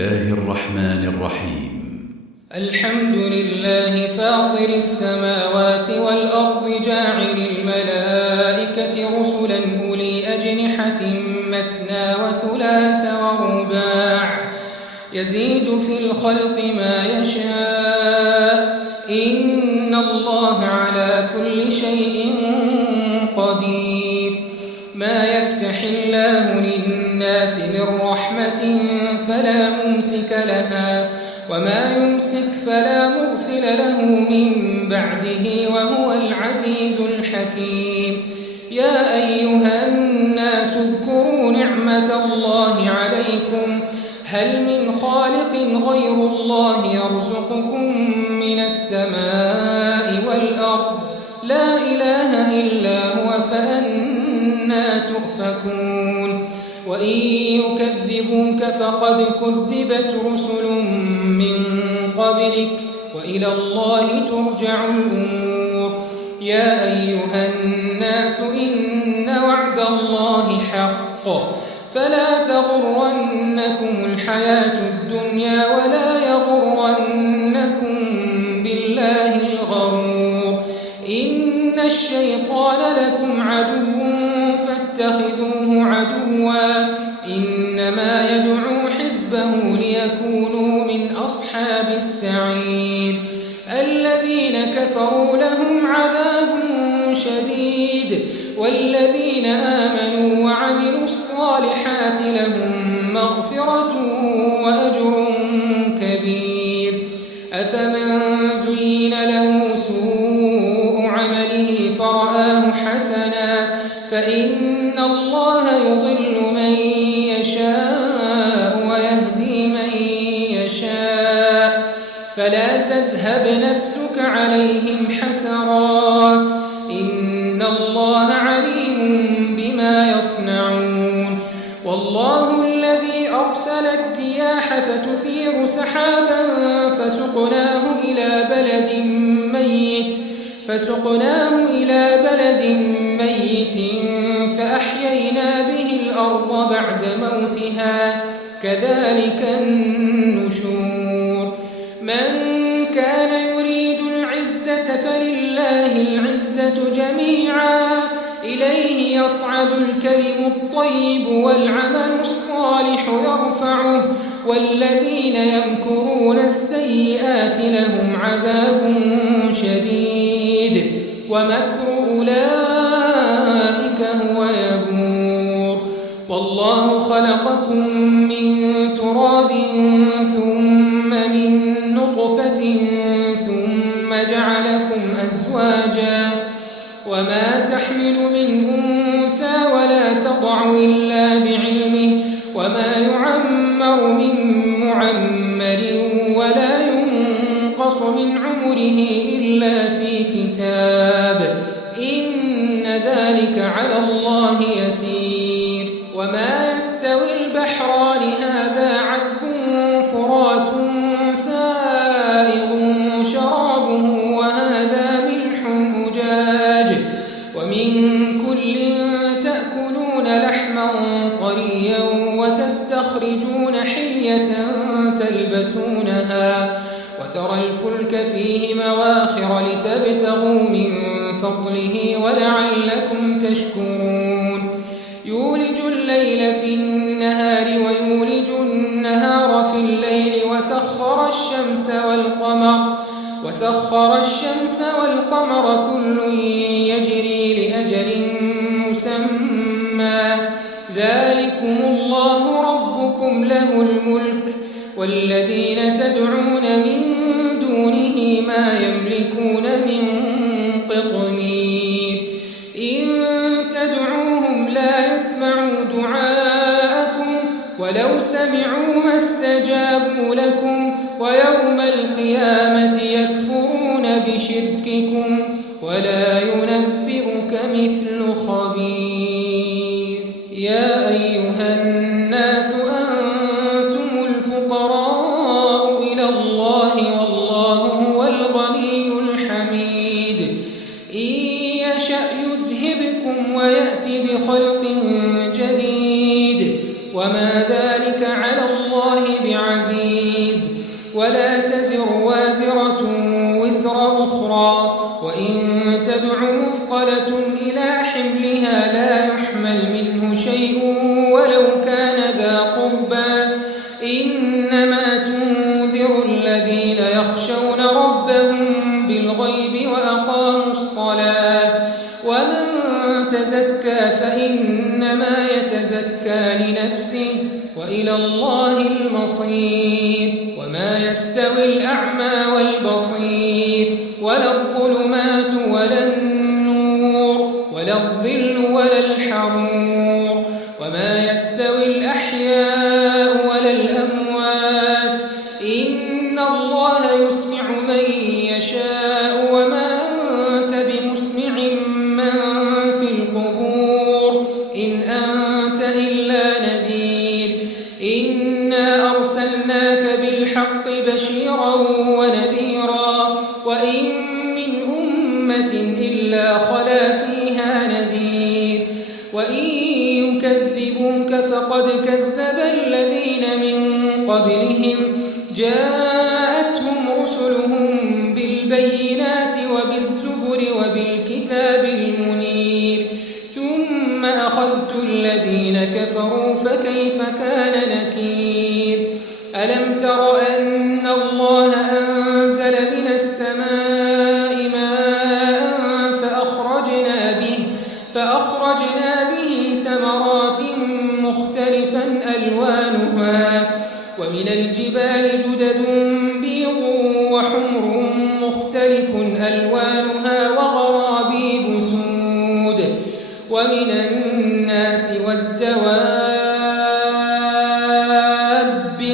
الله الرحمن الرحيم الحمد لله فاطر السماوات والأرض جاعل الملائكة رسلا أولي أجنحة مثنى وثلاث ورباع يزيد في الخلق ما يشاء إن الله على كل شيء قدير ما يفتح الله للناس من رحمة فلا ممسك لها وما يمسك فلا مرسل له من بعده وهو العزيز الحكيم يا أيها الناس اذكروا نعمة الله عليكم هل من خالق غير الله يرزقكم من السماء والأرض لا إله إلا هو فأنا تؤفكون وإن يكذبوك فقد كذبت رسل من قبلك وإلى الله ترجع الأمور يا أيها الناس إن وعد الله حق فلا تغرنكم الحياة الدنيا ولا يغرنكم بالله الغرور إن الشيطان لكم عدو فاتخذوه عدوا إنما يدعو حزبه ليكونوا من أصحاب السعير الذين كفروا لهم عذاب شديد والذين آمنوا وعملوا الصالحات لهم مغفرة وأجر كبير أفمن زين له سوء عمله فرآه حسنا فإن الله يضل من يشاء ويهدي من يشاء فلا تذهب نفسك عليهم حسرات إن الله عليم بما يصنعون والله الذي أرسل الرياح فتثير سحابا فسقناه إلى بلد ميت فأحيينا به الأرض بعد موتها كذلك النشور من كان يريد العزة فلله العزة جميعا إليه يصعد الكلم الطيب والعمل الصالح يرفعه والذين يمكرون السيئات لهم عذاب شديد ومكر أولئك هو يبور والله خلقكم من تراب ثم من نطفة ثم جعلكم أزواجا وما تحمل من أنثى ولا تضع إلا بعلمه وما يعمر من معمر ولا ينقص من عمره إلا في كتاب إن ذلك على الله يسير وما يستوي البحران هذا عذب فرات سائغ شرابه وهذا ملح أجاج ومن كل تأكلون لحما طريا وتستخرجون حلية تلبسونها وترى الفلك فيه مواخر لتبتغوا من فضله ولعلكم تشكرون يولج الليل في النهار ويولج النهار في الليل وسخر الشمس والقمر كل يجري لأجل مسمى ذلكم الله ربكم له الملك والذين تدعون من دونه ما يملكون من قطمير إن تدعوهم لا يسمعوا دعاءكم ولو سمعوا ما استجابوا لكم ويوم القيامة يكفرون بشرككم ولا ينبئك مثل خبير يا أيها الناس أنتم الفقراء إلى الله والله هو الغني الحميد إن يشأ يذهبكم ويأتي بخلق جديد وما ذلك على الله بعزيز عزيز ولا تزر وازرة وزر أخرى وإن تدع مثقلة إلى حملها لا يحمل منه شيء ولو كان ذا قربى إنما تنذر الذين يخشون ربهم بالغيب وأقاموا الصلاة ومن تزكى فإنما يتزكى لنفسه وإلى الله المصير وما يستوي الأعمى والبصير ولا الظلمات ولا النور ولا الظل ولا الحرور وما يستوي الأحياء ولا الأموات إن الله يسمع من يشاء وما أنت بمسمع من في القبور إن أنت إلا نذير إنا أرسلناك بالحق بشيرا ونذيرا وإن من أمة إلا خلا فيها نذير وإن يكذبوك فقد كذب الذين من قبلهم جاءتهم رسلهم بالبينات وبالزبر وبالكتاب المنير ثم أخذت الذين كفروا فكيف كان نكير ألم تر أن الله أنزل من السماء ماء فأخرجنا به ثمرات مختلفا ألوانها ومن الجبال جدد بيض وحمر مختلف ألوانها وغرابيب سود ومن الناس والدواب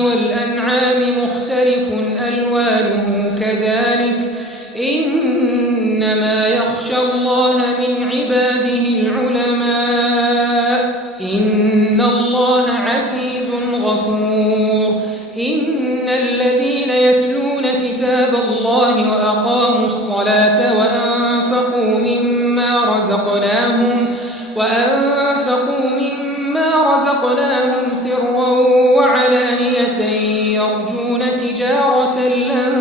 والأنعام مختلف ألوانه كذلك إنما يخشى الله من عباده العلماء إن الله عزيز غفور إن الذين يتلون كتاب الله وأقاموا الصلاة وأنفقوا مما رزقناهم سرا وعلانية يرجون تجارة لن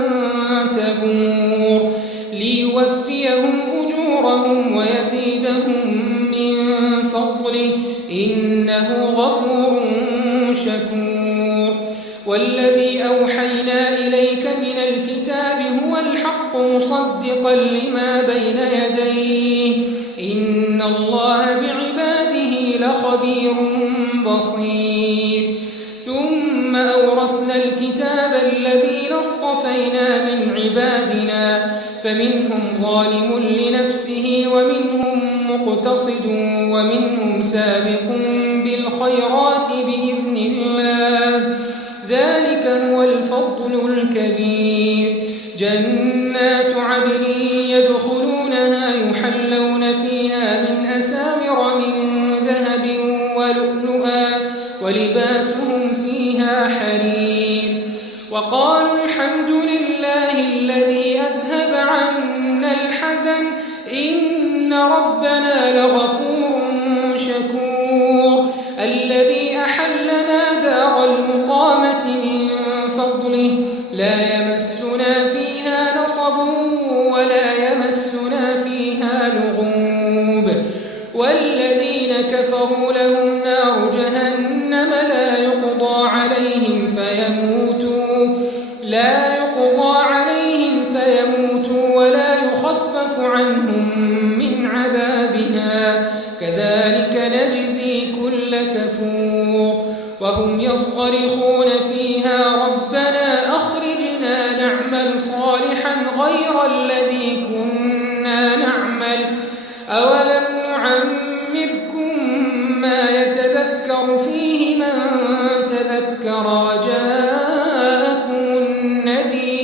تبور ليوفيهم أجورهم ويزيدهم من فضله إنه غفور شكور والذي أوحينا إليك من الكتاب هو الحق مصدقا لما بين يديه إن الله بعباده لخبير بصير ثم أورثنا الكتاب الذين اصطفينا من عبادنا فمنهم ظالم لنفسه ومنهم مقتصد ومنهم سابق بالخيرات بإذن الله ذلك هو الفضل الكبير جنات عدن يدخلونها يحلون فيها من أساور من ذهب ولؤلؤا ولباسهم فيها حرير وقالوا الحمد لله الذي أذهب عنا الحزن إن ربنا لغفور شكور الذي أحلنا دار المقامة من فضله لا يمسنا فيها نصب ولا يمسنا فيها لغوب والذين كفروا لهم نار جهنم لا يقضى عليهم فيموتوا ولا يخفف عنهم من عذابها كذلك نجزي كل كفور وهم يصطرخون فيها ربنا أخرجنا نعمل صالحا غير الذي كنا نعمل أولم نعمركم ما يتذكر فيه من تذكر وجاءكم النذير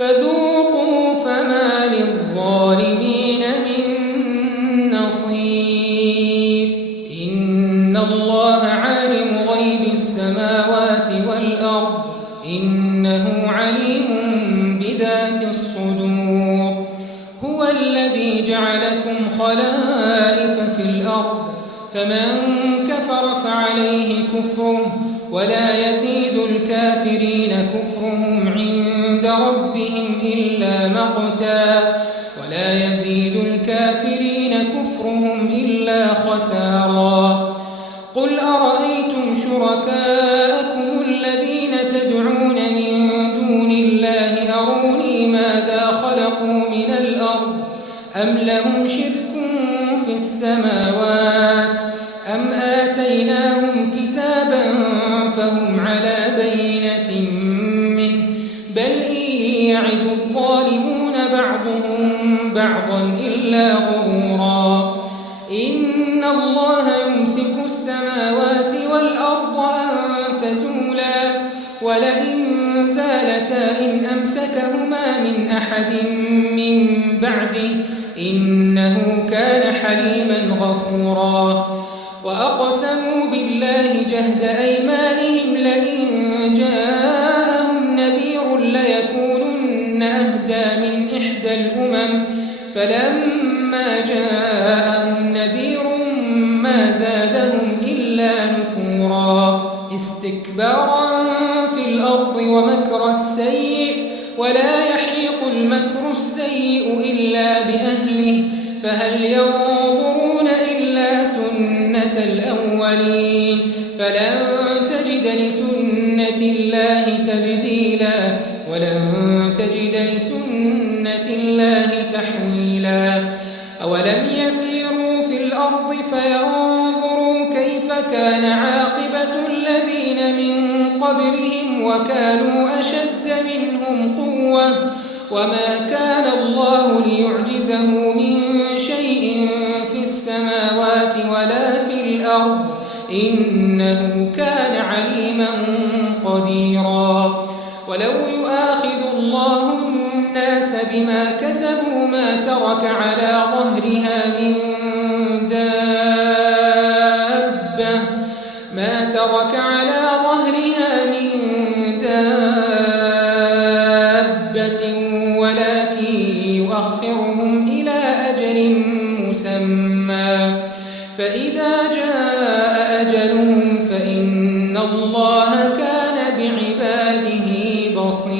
فذوقوا فما للظالمين من نصير إن الله عالم غيب السماوات والأرض إنه عليم بذات الصدور هو الذي جعلكم خلائف في الأرض فمن كفر فعليه كفره ولا يزيد الكافرين مقتا ولا يزيد الكافرين كفرهم إلا خسارا قل أرأيتم شركاءكم الذين تدعون من دون الله أروني ماذا خلقوا من الأرض أم لهم شرك في السماوات أم آتيناهم كتابا فهم على بينة منه بل إن يعد الظالمون بعضهم بعضا إلا غرورا إن الله يمسك السماوات والأرض أن تزولا ولئن زالتا إن أمسكهما من أحد من بعده إنه كان حليما غفورا وأقسموا بالله جهد أيمانهم لئن جاءهم نذير ليكونن أهدى من إحدى الأمم فلما جاءهم نذير ما زادهم إلا نفورا استكبارا في الأرض ومكر السيء ولا يحيق المكر السيء إلا بأهله فهل ينظرون إلا سنة الأولين فلن تجد لسنة الله تبديلا ولن تجد لسنة الله تحويلا أولم يسيروا في الأرض فينظروا كيف كان عاقبة الذين من قبلهم وكانوا أشد منهم قوة وما كان الله ليعجزه من شيء في السماوات ولا في الأرض إنه كان عليما قديرا ولو يؤاخذ الله الناس بما كسبوا ما ترك على ظهرها من دابة ولكن يؤخرهم إلى أجل مسمى فإذا جاء أجلهم فإن الله كان بعباده بصيرا